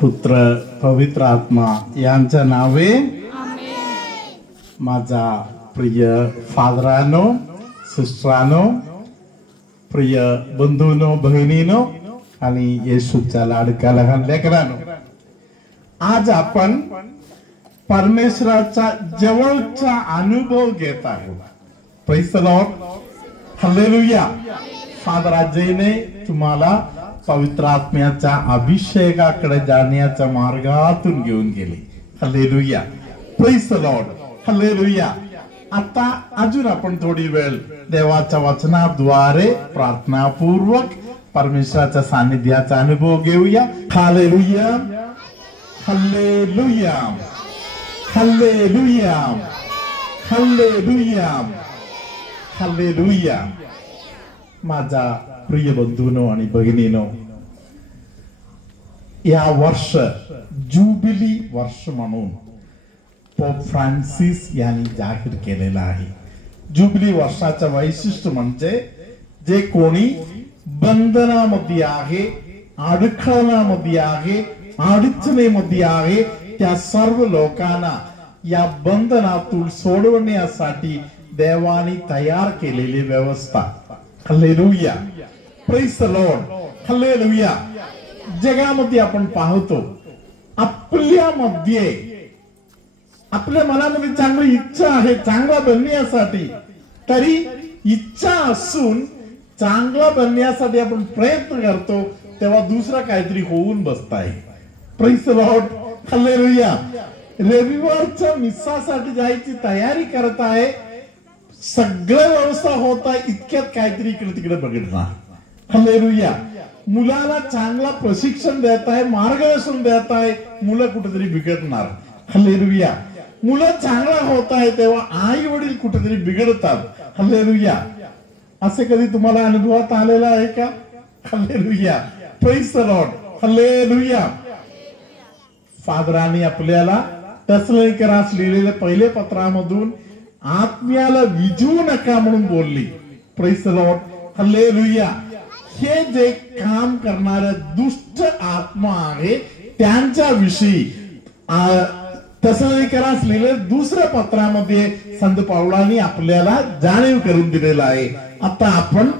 पुत्र पवित्र आत्मा यांच्या नावे माझा प्रिय फादरानो, सिस्टरानो, प्रिय बंधूनो, बहिणीनो आणि येशूच्या लाडक्या लहान लेकरांनो, आज आपण परमेश्वराचा जवळचा अनुभव घेत आहोत. Praise the lord, hallelujah. Father अजयने तुम्हाला पवित्र आत्म्याच्या अभिषेकाकडे जाण्याच्या मार्गातून घेऊन गेले. Hallelujah, praise the lord, hallelujah. आता अजून आपण थोडी वेळ देवाच्या वचनाद्वारे प्रार्थनापूर्वक परमेश्वराच्या सानिध्याचा अनुभव घेऊया. Hallelujah, hallelujah, hallelujah, hallelujah, hallelujah. माझा प्रिय बंधूनो आणि बहिणीनो, या वर्ष जुबिली वर्ष म्हणून पोप फ्रान्सिस यांनी जाहीर केलेला आहे. जुबिली वर्षाचं वैशिष्ट्य म्हणजे जे कोणी बंधनामध्ये आहे, अडखळणामध्ये आहे, अडचणीमध्ये आहे, त्या सर्व लोकांना या बंधनातून सोडवण्यासाठी देवाने तयार केलेली व्यवस्था. Hallelujah, praise the lord, hallelujah. जगामध्ये आपण पाहतो, आपल्या मनामध्ये चांगली इच्छा आहे चांगला बनण्यासाठी, तरी इच्छा असून चांगला बनण्यासाठी आपण प्रयत्न करतो, तेव्हा दुसरा काहीतरी होऊन बसताय. Praise the lord, hallelujah. रविवारच्या मिसासाठी जायची तयारी करत आहे, सगळं व्यवस्था होत आहे, इतक्यात काहीतरी इकडे तिकडे बघणार. हालेलुया. मुलाला चांगला प्रशिक्षण देत आहे, मार्गदर्शन देत आहे, मुलं कुठेतरी बिघडणार. हालेलुया. मुलं चांगला होत आहे तेव्हा आई वडील कुठेतरी बिघडतात. हालेलुया. असे कधी तुम्हाला अनुभवात आलेला आहे का? Hallelujah, praise the lord, hallelujah. फादरांनी आपल्याला तेसलोनिकरास लिहिलेल्या पहिल्या पत्रामधून आत्म्याला विझू नका म्हणून बोलली. Praise the lord, hallelujah. हे जे काम करणारे दुष्ट आत्मा आहे त्यांच्या विषयी तेसलोनिकरास लिहिलेल्या दुसऱ्या पत्रामध्ये संत पावलांनी आपल्याला जाणीव करून दिलेला आहे. आता आपण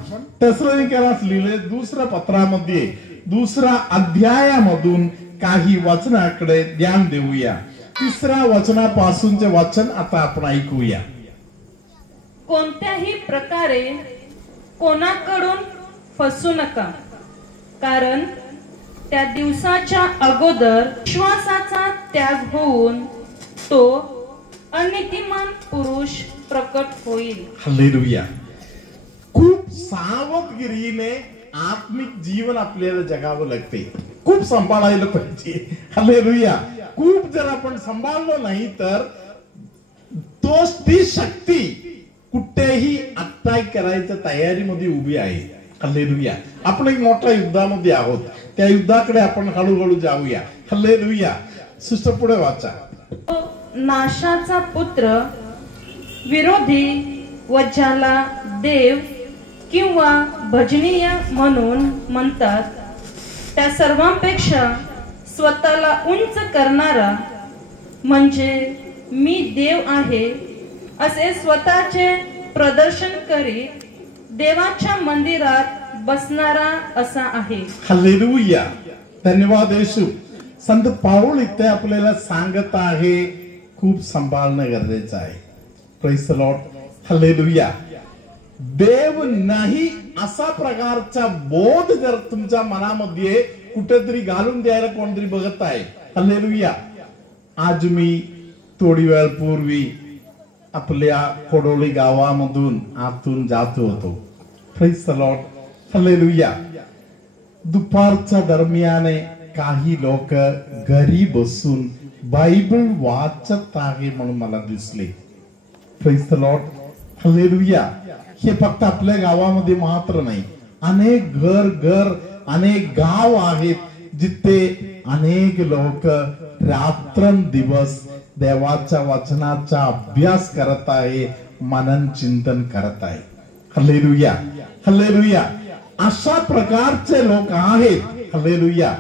तेसलोनिकरास लिहिलेल्या दुसऱ्या पत्रामध्ये दुसऱ्या अध्यायामधून काही वचनाकडे ध्यान देऊया. तिसऱ्या वचनापासूनचे वचन आता आपण ऐकूया. कोणत्याही प्रकारे कोणाकडून फसू नका, कारण त्या दिवसाच्या अगोदर विश्वासाचा त्याग होऊन तो अनीतिमान पुरुष प्रकट होईल. हालेलुया. खूप सावधगिरीने आत्मिक जीवन आपल्याला जगावं लागते, खूप सांभाळायला पाहिजे. हालेलुया. खूप जर आपण सांभाळलो नाही तर ती शक्ती कुठेही अटॅक करायच्या तयारीमध्ये उभी आहे. हालेलुया. आपण एक मोठ्या युद्धामध्ये आहोत, त्या युद्धाकडे आपण हळूहळू जाऊया. हालेलुया. सिस्टर पुढे वाचा. नाशाचा पुत्र, विरोधी व ज्याला देव किंवा भजनीय म्हणून म्हणतात, त्या सर्वांपेक्षा स्वतःला उंच करणारा, म्हणजे मी देव आहे असे स्वतःचे प्रदर्शन करीत देवाच्या मंदिरात बसणारा असा आहे. हालेलुया. धन्यवाद येशू. संत पाऊल इथे आपल्याला सांगत आहे, खूप सांभाळणं गरजेचं आहे. Praise the lord, hallelujah. देव नाही असा प्रकारचा बोध जर तुमच्या मनामध्ये कुठेतरी घालून द्यायला कोणतरी बघत आहे. हालेलुया. आज मी थोडी वेळ पूर्वी आपल्या कोडोली गावामधून आतून जात होतो. Praise the lord, hallelujah. दुपारच्या दरम्यान काही लोक घरी बसून बायबल वाचत आहे म्हणून मला दिसले. Praise the lord, hallelujah. हे फक्त आपल्या गावामध्ये मात्र नाही, अनेक घर अनेक गाव आहेत जिथे अनेक लोक रात्रंदिवस देवाच्या वचनाचा अभ्यास करत आहे, मनन चिंतन करत आहे. Hallelujah, hallelujah. अशा प्रकारचे लोक आहेत. हालेलुया.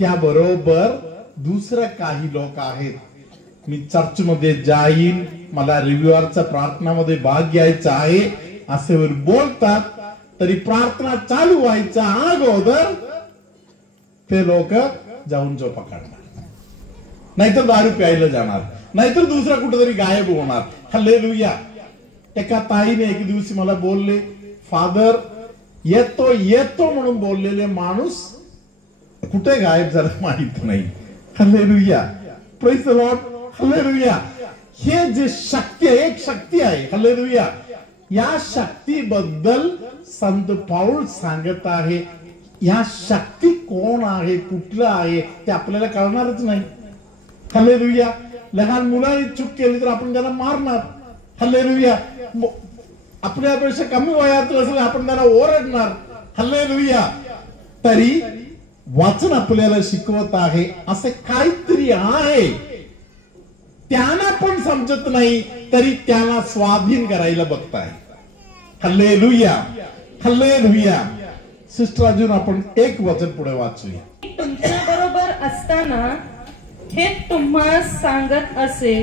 त्याबरोबर दुसरे काही लोक आहेत, मी चर्चमध्ये जाईन, मला रविवारच्या प्रार्थनामध्ये भाग घ्यायचा आहे असे बोलतात, तरी प्रार्थना चालू व्हायच्या अगोदर ते लोक जाऊन झोपा काढणार, नाहीतर दारू प्यायला जाणार, नाहीतर दुसरा कुठेतरी गायब होणार. हालेलुया. एका ताईने एक दिवशी मला बोलले, फादर येतो येतो म्हणून बोललेले माणूस कुठे गायब झाला माहित नाही. Hallelujah. Praise the lord. Hallelujah. हे जे शक्ती आहे, एक शक्ती आहे. हालेलुया. या शक्तीबद्दल संत पाऊल सांगत आहे. या शक्ती कोण आहे, कुठलं आहे ते आपल्याला कळणारच नाही. हालेलुया. लहान मुलाने चूक केली तर आपण त्यांना मारणार. हालेलुया. आपल्यापेक्षा कमी वयात असेल आपण त्यांना ओरडणार. हालेलुया. तरी वाचन आपल्याला शिकवत आहे असे काहीतरी आहे, त्यांना पण समजत नाही तरी त्याला स्वाधीन करायला बघताय. हालेलुया. हालेलुया. सिस्टर अजून आपण एक वचन पुढे वाचूया. तुमच्या बरोबर असताना हे तुम्हास सांगत असे,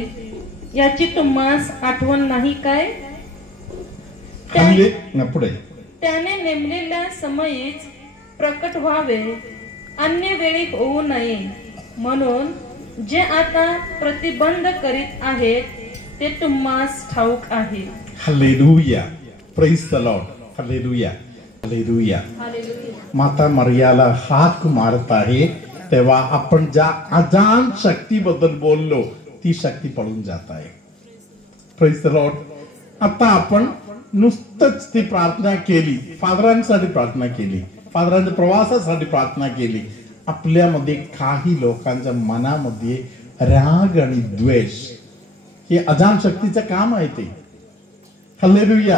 याची तुम्हास आठवण नाही काय? पुढे त्याने नेमलेल्या समयीच प्रकट व्हावे, अन्य वेळी होऊ नये म्हणून जे आता प्रतिबंध करीत आहेत ते तुम्हास ठाऊक आहे. Hallelujah. Praise the lord. Hallelujah. Hallelujah. माता मरियाला हाक मारत आहे तेव्हा आपण ज्या अजान शक्तीबद्दल बोललो ती शक्ती पळून जात आहे. Praise the Lord. आता आपण नुसतंच ती प्रार्थना केली, फादरांसाठी प्रार्थना केली, फादरांच्या प्रवासासाठी प्रार्थना केली. आपल्यामध्ये काही लोकांच्या मनामध्ये राग आणि द्वेष हे अजान शक्तीचं काम आहे. ते हालेलुया.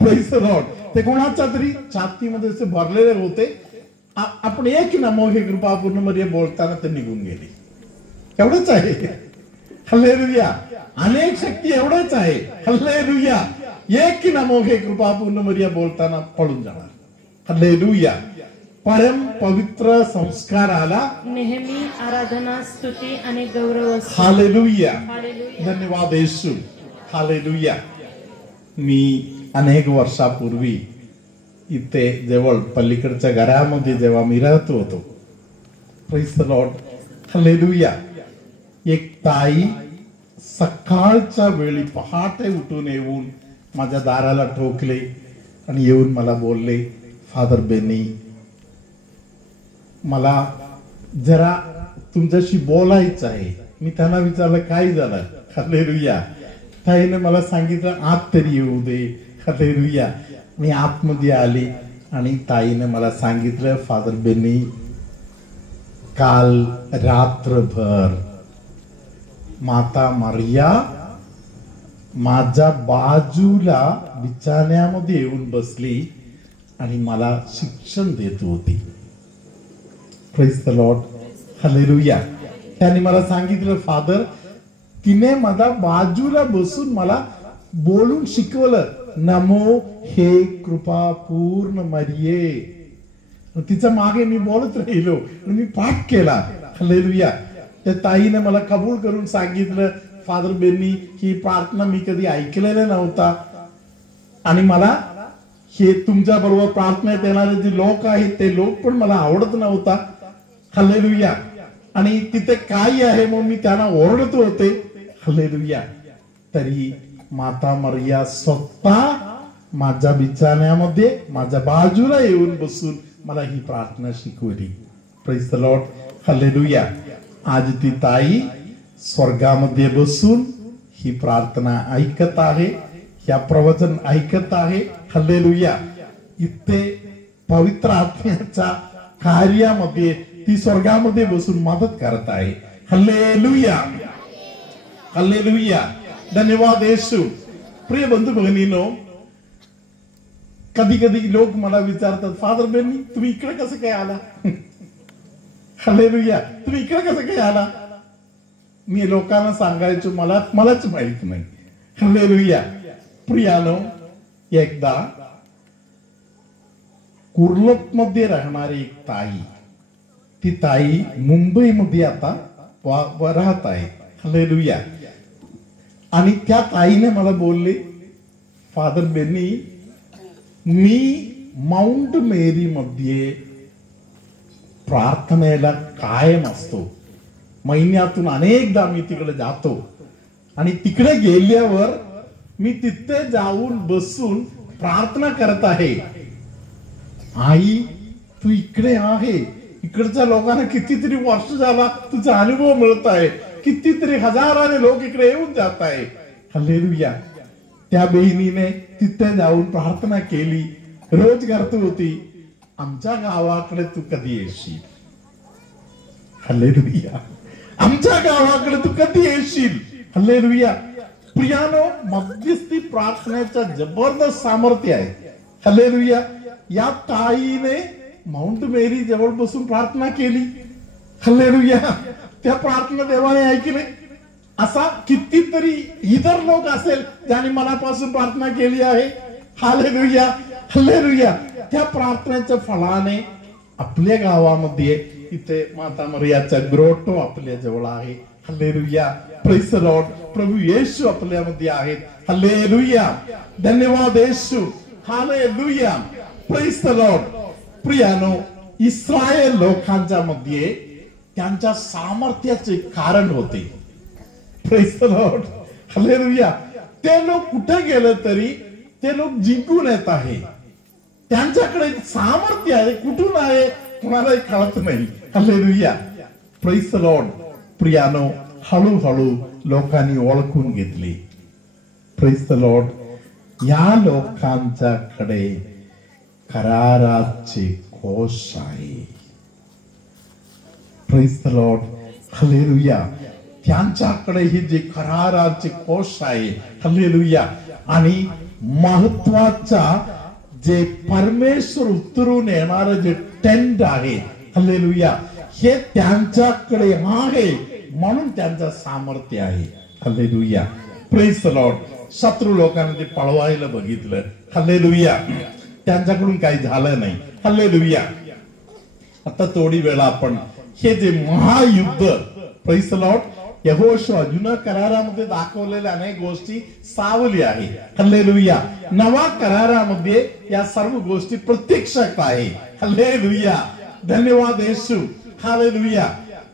Praise the Lord. ते कोणाच्या तरी छातीमध्ये असे भरलेले होते. आपण एक नमो हे कृपापूर्ण मरिया बोलताना ते निघून गेले. एवढंच आहे. हालेलुया. अनेक शक्ती एवढंच आहे. हालेलुया. एक नमो हे कृपापूर्ण मरिया बोलताना पळून जाणार. हालेलुया. परम पवित्र संस्काराला नेहमी आराधना, स्तुती आणि गौरव असतो. हालेलुया. हालेलुया. धन्यवाद येशू. हालेलुया. मी अनेक वर्षापूर्वी इथे जवळ पलीकडच्या घरामध्ये जेव्हा मी राहत होतो, प्रेज द लॉर्ड. हालेलुया. एक ताई सकाळच्या वेळी पहाटे उठून येऊन माझ्या दाराला ठोकले आणि येऊन मला बोलले, फादर बेनी मला जरा तुमच्याशी बोलायचं आहे. मी त्यांना विचारलं काय झालं. हालेलुया. ताईने मला सांगितलं आत तरी येऊ दे. हालेलुया. मी आतमध्ये आली आणि ताईने मला सांगितलं, फादर बेनी काल रात्रभर माता मरिया माझ्या बाजूला बिछाण्यामध्ये येऊन बसली आणि मला शिक्षण देत होती. Praise the lord. हालेलुया. त्यांनी मला सांगितलं, फादर तिने माझ्या बाजूला बसून मला बोलून शिकवलं, नमो हे कृपा पूर्ण मरिये. तिच्या मागे मी बोलत राहिलो आणि मी पाठ केला. हालेलुया. त्या ताईने मला कबूल करून सांगितलं, फादर बेनी ही प्रार्थना मी कधी ऐकलेला नव्हता आणि मला हे तुमच्या बरोबर प्रार्थनेत येणारे जे लोक आहेत ते लोक पण मला आवडत नव्हता. हालेलुया. आणि तिथे काय आहे म्हणून मी त्यांना ओरडत होते. हालेलुया. तरी माता मरिया स्वतः माझ्या बिछाण्यामध्ये माझ्या बाजूला येऊन बसून मला ही प्रार्थना शिकवली. Praise the lord. हालेलुया. आज ती ताई स्वर्गामध्ये बसून ही प्रार्थना ऐकत आहे, या प्रवचन ऐकत आहे. हालेलुया. इथे पवित्र आत्म्याच्या कार्यामध्ये ती स्वर्गामध्ये बसून मदत करत आहे. हालेलुया. हालेलुया. धन्यवाद येशू. प्रिय बंधू भगिनीनो, कधी कधी लोक मला विचारतात, फादर बेनी तुम्ही इकडे कसं काय आला. हालेलुया. तुम्ही इकडे कसं काय आला. मी लोकांना सांगायचो मलाच माहित नाही. हालेलुया. प्रियानो, एकदा कुर्लप मध्ये राहणारी एक ताई ती ताई मुंबईमध्ये आता राहत आहे. हालेलुया. आणि त्या ताईने मला बोलले, फादर बेनी, मी माउंट मेरी मध्ये प्रार्थनेला कायम असतो. महिन्यातून अनेकदा मी तिकडे जातो आणि तिकडे गेल्यावर मी तिथे जाऊन बसून प्रार्थना करत आहे. आई, तू इकडे आहे, इकडच्या लोकांना कितीतरी वर्ष झाला तुझा अनुभव मिळत आहे, कितीतरी हजाराने लोक इकडे येऊन जात आहे. हालेलुया. त्या बहिणीने तिथे जाऊन प्रार्थना केली, रोज करत होती, आमच्या गावाकडे तू कधी येशील. हालेलुया. आमच्या गावाकडे तू कधी येशील. हालेलुया. प्रियानो, मध्यस्थी प्रार्थनेचं जबरदस्त सामर्थ्य आहे. हालेलुया. या ताईने माउंट मेरी जवळ बसून प्रार्थना केली. हालेलुया. त्या प्रार्थना देवाने ऐकली. असा कितीतरी इतर लोक असेल ज्यांनी मनापासून प्रार्थना केली आहे. हालेलुया. हालेलुया. त्या प्रार्थनेच्या फळाने आपल्या गावामध्ये इथे माता मरियाचा ग्रोटो आपल्या जवळ आहे. हालेलुया. Praise the lord. प्रभू येशू आपल्यामध्ये आहेत. हालेलुया. धन्यवाद Yeshu. Hallelujah. Praise the lord. प्रियानो, इस्रायल लोकांच्या मध्ये त्यांच्या सामर्थ्याचे कारण होते. Praise the lord. हालेलुया. ते लोक कुठे गेले तरी ते लोक जिंकून येत आहे. त्यांच्याकडे सामर्थ्य आहे, कुठून आहे कुणालाही कळत नाही. हालेलुया. Praise the lord. प्रियानो, हळूहळू लोकांनी ओळखून घेतली. Praise the lord. या लोकांच्याकडे कराराचे कोश आहे. Praise the lord. हालेलुया. त्यांच्याकडे हे जे कराराचे कोश आहे. हालेलुया. आणि महत्वाचा जे परमेश्वर उतरून येणार जे टेंट आहे. हालेलुया. हे त्यांच्याकडे आहे, म्हणून त्यांचं सामर्थ्य आहे. हालेलुया. Praise the Lord. शत्रू लोकांना ते पळवायला बघितलं. हालेलुया. त्यांच्याकडून काही झालं नाही. हालेलुया. आता थोडी वेळा आपण हे जे महायुद्ध, प्रेज द लॉर्ड, यहोशुआ जुन्या करारामध्ये दाखवलेल्या अनेक गोष्टी सावली आहे. हालेलुया. नवा करारामध्ये या सर्व गोष्टी प्रत्यक्षात आहे. हालेलुया. धन्यवाद येशू. हालेलुया.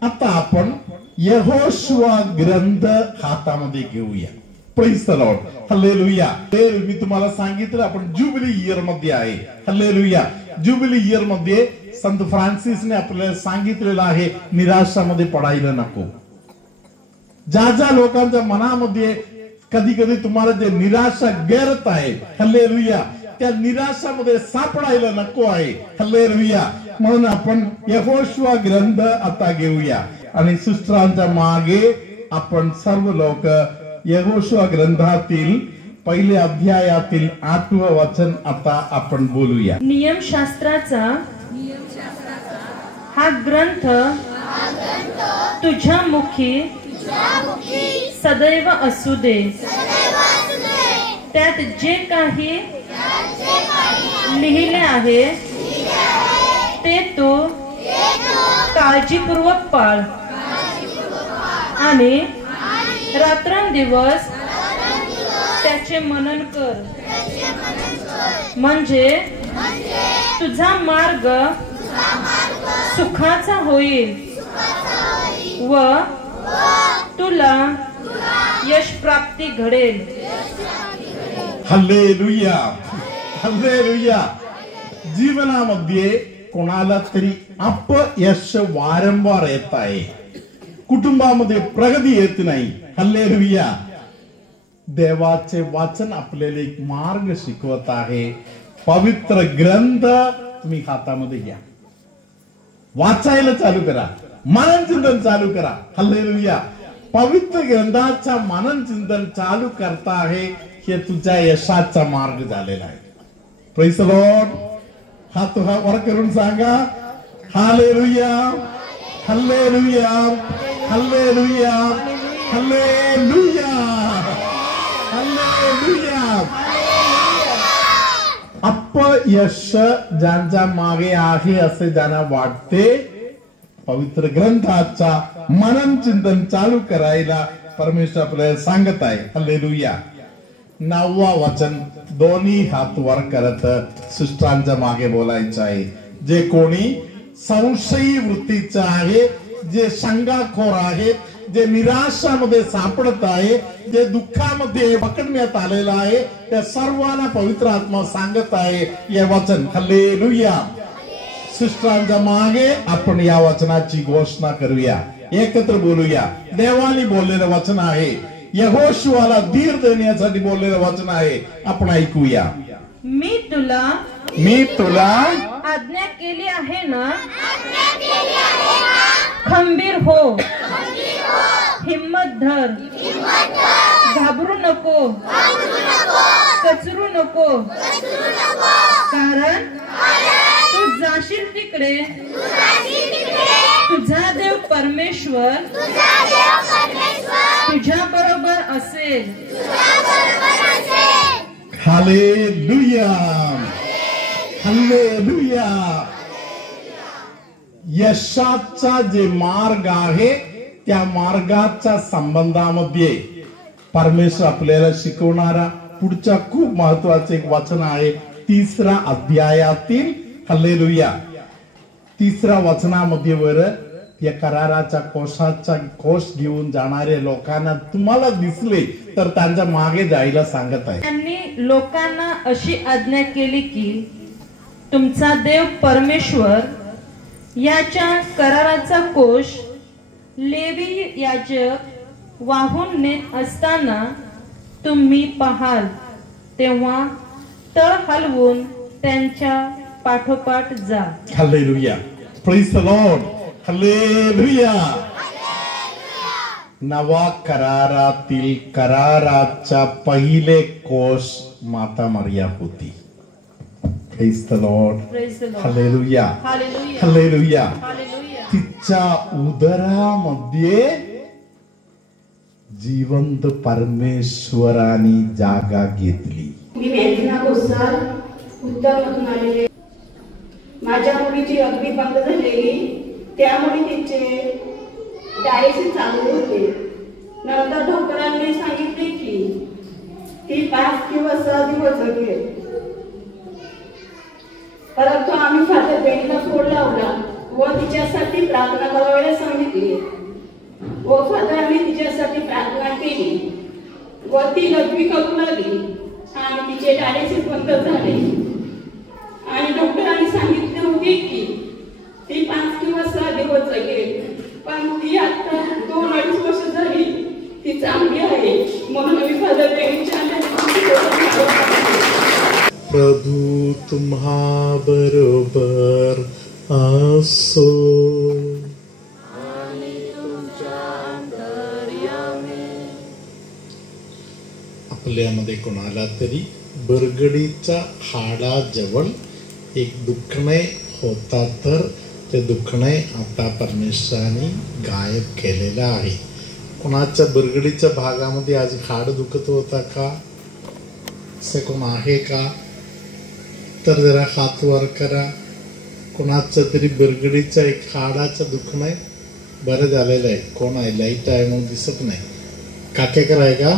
आता आपण यहोशुआ ग्रंथ हातामध्ये घेऊया. Praise the lord. हालेलुया. मी तुम्हाला सांगितलं आपण जुबिली इयर मध्ये आहे. हालेलुया. जुबिली इयर मध्ये संत फ्रान्सिसने आपल्याला सांगितलेलं आहे, निराशामध्ये पडायला नको. ज्या ज्या लोकांच्या मनामध्ये कधी कधी तुम्हाला जे निराशा घेरत आहे, हालेलुया, त्या निराशामध्ये सापडायला नको आहे. हालेलुया. म्हणून आपण यहोशुआ ग्रंथ आता घेऊया आणि सुस्त्रांच्या मागे आपण सर्व लोक यहोशुआ ग्रंथातील पहिल्या अध्यायातील 8वं वचन आता आपण बोलूया. नियमशास्त्राचा हा ग्रंथ तुझ्या मुखी सदैव असू दे. त्यात जे काही लिहिले आहे ते तू काळजीपूर्वक पाळ आणि रात्रंदिवस त्याचे मनन कर, म्हणजे तुझा मार्ग सुखाचा होईल व तुला यश प्राप्ती घडेल. हालेलुया. हालेलुया. जीवनामध्ये कोणाला तरी अपयश वारंवार येत आहे, कुटुंबामध्ये प्रगती येत नाही. हालेलुया. देवाचे वचन आपल्याला एक मार्ग शिकवत आहे. पवित्र ग्रंथ तुम्ही हातामध्ये घ्या, वाचायला चालू करा, मनन चिंतन चालू करा. हालेलुया. पवित्र ग्रंथाचा मनन चिंतन चालू करता आहे, हे तुझ्या यशाचा मार्ग झालेला आहे. Praise the Lord. हात वर करून सांगा, hallelujah. Hallelujah. Hallelujah. Hallelujah. Hallelujah. अपयश ज्यांच्या मागे आहे असे ज्यांना वाटते पवित्र ग्रंथाचा मनन चिंतन चालू करायला परमेश्वर आपल्याला सांगत आहे. हालेलुया. 9वा वचन दोन्ही हात वर करत सिस्टरांच्या मागे बोलायचं आहे. जे कोणी संशयी वृत्तीचं आहे, जे शंकाखोर आहे, जे निराशामध्ये सापडत आहे, जे दुःखामध्ये पकडण्यात आलेला आहे, त्या सर्वांना पवित्र आत्मा सांगत आहे हे वचन. हालेलुया. सिस्टरांच्या मागे आपण या वचनाची घोषणा करूया, एकत्र बोलूया. देवाने बोललेलं वचन आहे, यहोशुआला धीर देण्यासाठी बोललेलं वचन आहे. आपण ऐकूया. मी तुला आज्ञा केली आहे ना, खंबीर हो, हिम्मत धर, घाबरू नको, कचरू नको, कारण तू जाशील तिकडे तुझा देव परमेश्वर तुझ्या बरोबर असेल. हालेलुया. हालेलुया. यशाचा जे मार्ग आहे त्या मार्गाच्या संबंधामध्ये परमेश्वर आपल्याला शिकवणारा पुढच्या खूप महत्वाचे एक वचन आहे 3रा अध्यायातील. हालेलुया. 3रा वचनामध्ये वर या कराराच्या कोश घेऊन जाणाऱ्या लोकांना तुम्हाला दिसले तर त्यांच्या मागे जायला सांगत आहे. त्यांनी लोकांना अशी आज्ञा केली की तुमचा देव परमेश्वर याच्या कराराचा कोश लेवी याजक वाहून नेत असताना तुम्ही पाहाल तेव्हा तळ हलवून त्यांच्या पाठोपाठ जा. Hallelujah. Praise the lord. Hallelujah. नवा करारातील कराराचा पहिले कोश माता मरिया होती. Praise the lord. Hallelujah. Hallelujah. तिच्या उदरामध्ये जिवंत परमेश्वराने जागा घेतली. मी मेघना गोसाल उत्तरमधून आलेले. माझ्या मुलीची अगदी बंद झालेली, त्यामुळे तिचे डायलिसिस चालू होते. नंतर डॉक्टरांनी सांगितले की ती 5 किंवा 6 दिवस जगेल. परंतु आम्ही फादर बेनीला फोन लावला व तिच्यासाठी प्रार्थना करायला सांगितली व फादरांनी तिच्यासाठी प्रार्थना केली व ती लघवी करू लागली आणि तिचे डायलिसिस बंद झाले. आणि डॉक्टरांनी सांगितले होते की ती 5 किंवा 6 दिवस जगेल. पण ती आता 2-2.5 वर्ष झाली ती चांगली आहे. म्हणून आम्ही फादर बेनीच्या प्रभु तुम्हा बरोबर असो. आपल्यामध्ये कोणाला तरी बरगडीच्या हाडाजवळ एक दुखणे होता तर ते दुखणे आता परमेश्वराने गायब केलेलं आहे. कोणाच्या बरगडीच्या भागामध्ये आज हाड दुखत होता का? असे कोण आहे का? तर जरा हात वर करा. कोणाचं तरी बरगडीचं एक हाडाचं दुखणं बरं झालेलं आहे. कोण आहे? लाईट आहे मग दिसत नाही. काकेकर आहे का?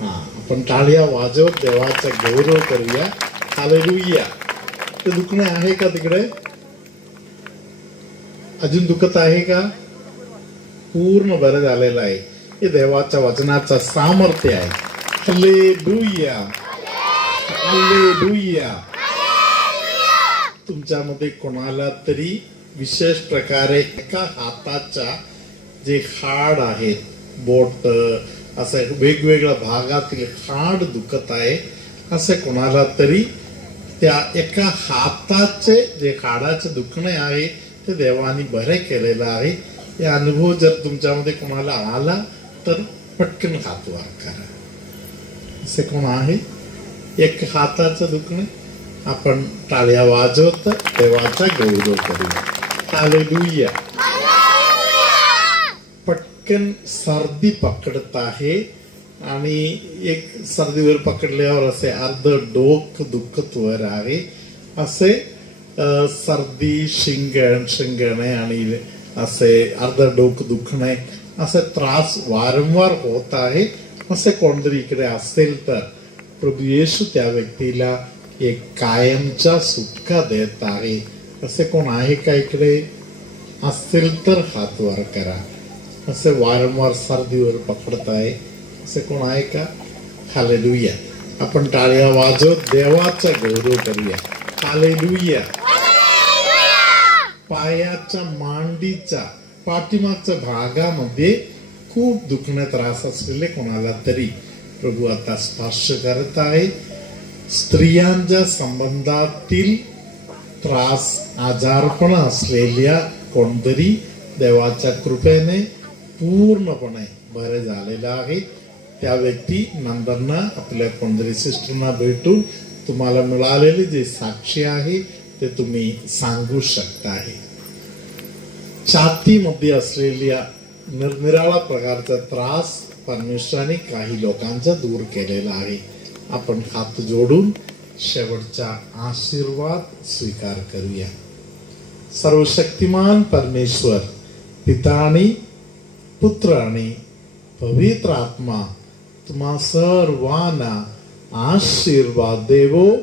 हा, आपण टाळ्या वाजवत देवाचा गौरव करूया. हालेलुया. ते दुखणं आहे का तिकडे? अजून दुखत आहे का? पूर्ण बरं झालेलं आहे. हे देवाच्या वचनाचं सामर्थ्य आहे. हालेलुया. हालेलुया. तुमच्यामध्ये कोणाला तरी विशेष प्रकारे एका हाताच्या जे हाड आहेत, बोट असं वेगवेगळ्या भागातील हाड दुखत आहे, असे कोणाला तरी त्या एका हाताचे जे हाडाचे दुखणे आहे ते देवाने बरे केलेलं आहे. हे अनुभव जर तुमच्यामध्ये कोणाला आला तर पटकन हात वर करा. असे कोण आहे? एक हाताचं दुखणे. आपण टाळ्या वाजवत देवाचा गौरव करूया. हालेलुया. पटकन सर्दी पकडत आहे आणि एक सर्दीवर पकडल्यावर असे अर्ध डोक दुखत वर आहे. असे सर्दी, शिंगणे आणि असे अर्ध डोकं दुखणे असे त्रास वारंवार होत आहे असे कोणतरी इकडे असेल तर प्रभू येशू त्या व्यक्तीला एक कायमचा सुटका देत आहे. असे कोण आहे का इकडे? असेल तर हात वर करा. असे वारंवार सर्दीवर पकडत आहे असे कोण आहे का? हालेलुया. आपण टाळ्या वाजवत देवाचा गौरव करूया. हालेलुया. पायाच्या मांडीच्या पाठीमागच्या भागामध्ये खूप दुखणे त्रास असलेले कोणाला तरी प्रभू आता स्पर्श करत आहे. स्त्रियांच्या संबंधातील त्रास आजारपण असलेल्या कोणतरी देवाच्या कृपेने पूर्णपणे बरे झालेला आहे. त्या व्यक्ती नंतर आपल्या कोणतरी सिस्टरना भेटून तुम्हाला मिळालेले जे साक्षी आहे ते तुम्ही सांगू शकता आहे. छातीमध्ये असलेल्या निरनिराळ्या प्रकारचा त्रास परमेश्वराने काही लोकांचा दूर केलेला आहे. आपण हात जोडून शेवटचा आशीर्वाद स्वीकार करूया. सर्वशक्तिमान परमेश्वर पिता आणि पुत्र आणि पवित्र आत्मा तुम्हा सर्वांना आशीर्वाद देवो.